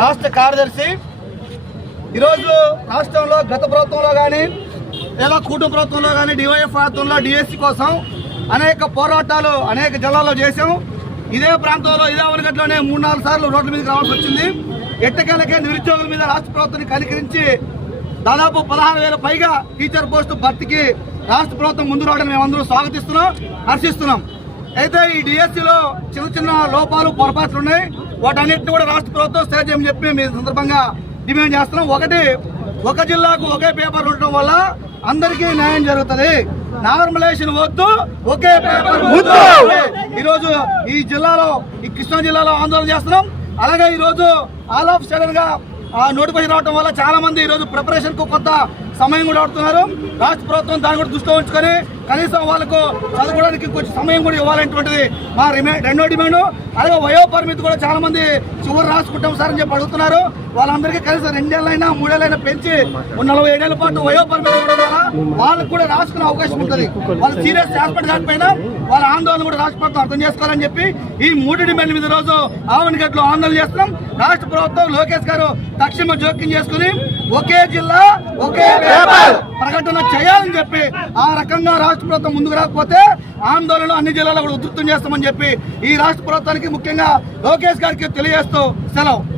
రాష్ట్ర కార్యదర్శి ఈరోజు రాష్ట్రంలో గత ప్రభుత్వంలో కానీ లేదా కూటు ప్రభుత్వంలో కానీ డివైఎఫ్ ప్రభుత్వంలో డిఎస్సి కోసం అనేక పోరాటాలు అనేక జిల్లాల్లో చేశాం ఇదే ప్రాంతంలో ఇదే వనగట్లోనే మూడు నాలుగు సార్లు రోడ్ల మీదకి రావాల్సి వచ్చింది ఎట్టకేలకే నిరుద్యోగుల మీద రాష్ట్ర ప్రభుత్వాన్ని కనికరించి దాదాపు పదహారు వేల పైగా టీచర్ పోస్టు భర్తీకి రాష్ట్ర ప్రభుత్వం ముందు రావడం మేమందరూ స్వాగతిస్తున్నాం హర్షిస్తున్నాం అయితే ఈ డిఎస్సిలో చిన్న చిన్న లోపాలు పొరపాట్లు ఉన్నాయి వాటన్నిటిని కూడా రాష్ట్ర ప్రభుత్వం సహజం చెప్పి మీ సందర్భంగా డిమాండ్ చేస్తున్నాం ఒకటి ఒక జిల్లాకు ఒకే పేపర్ ఉండటం వల్ల అందరికీ న్యాయం జరుగుతుంది నార్మలైజేషన్ వద్దు ఒకే పేపర్ ఈరోజు ఈ జిల్లాలో ఈ కృష్ణా జిల్లాలో ఆందోళన చేస్తున్నాం అలాగే ఈరోజు ఆల్ ఆఫ్ సడన్ గా నోటిఫికేషన్ రావడం వల్ల చాలా మంది ఈరోజు ప్రిపరేషన్ కు కొత్త సమయం కూడా పడుతున్నారు రాష్ట్ర ప్రభుత్వం దాన్ని కూడా దృష్టి ఉంచుకొని కనీసం వాళ్ళకు చదువుకోవడానికి కొంచెం సమయం కూడా ఇవ్వాలనేటువంటిది మా రెండో డిమాండ్ అలాగే వయో పరిమితి కూడా చాలా మంది చివరి రాసుకుంటాం సార్ అని చెప్పి అడుగుతున్నారు వాళ్ళందరికీ కనీసం రెండేళ్ళైనా మూడేళ్ళైనా పెంచి నలభై ఏడేళ్ల పాటు వయో పరిమితి వాళ్ళకు కూడా రాసుకునే అవకాశం ఉంటుంది వాళ్ళు సీరియస్ హాస్పిటల్ దానిపైన వాళ్ళ ఆందోళన కూడా రాష్ట్ర ప్రభుత్వం అర్థం చేసుకోవాలని చెప్పి ఈ మూడు డిమాండ్ మీద రోజు ఆవనగడ్డలో ఆందోళన చేస్తున్నాం రాష్ట్ర ప్రభుత్వం లోకేష్ గారు తక్షణ జోక్యం చేసుకుని ఒకే జిల్లా ఒకే ప్రకటన చేయాలని చెప్పి ఆ రకంగా రాష్ట్ర ప్రభుత్వం ముందుకు రాకపోతే ఆందోళనలు అన్ని జిల్లాల్లో కూడా ఉధృతం చేస్తామని చెప్పి ఈ రాష్ట్ర ప్రభుత్వానికి ముఖ్యంగా లోకేష్ గారికి తెలియజేస్తూ సెలవు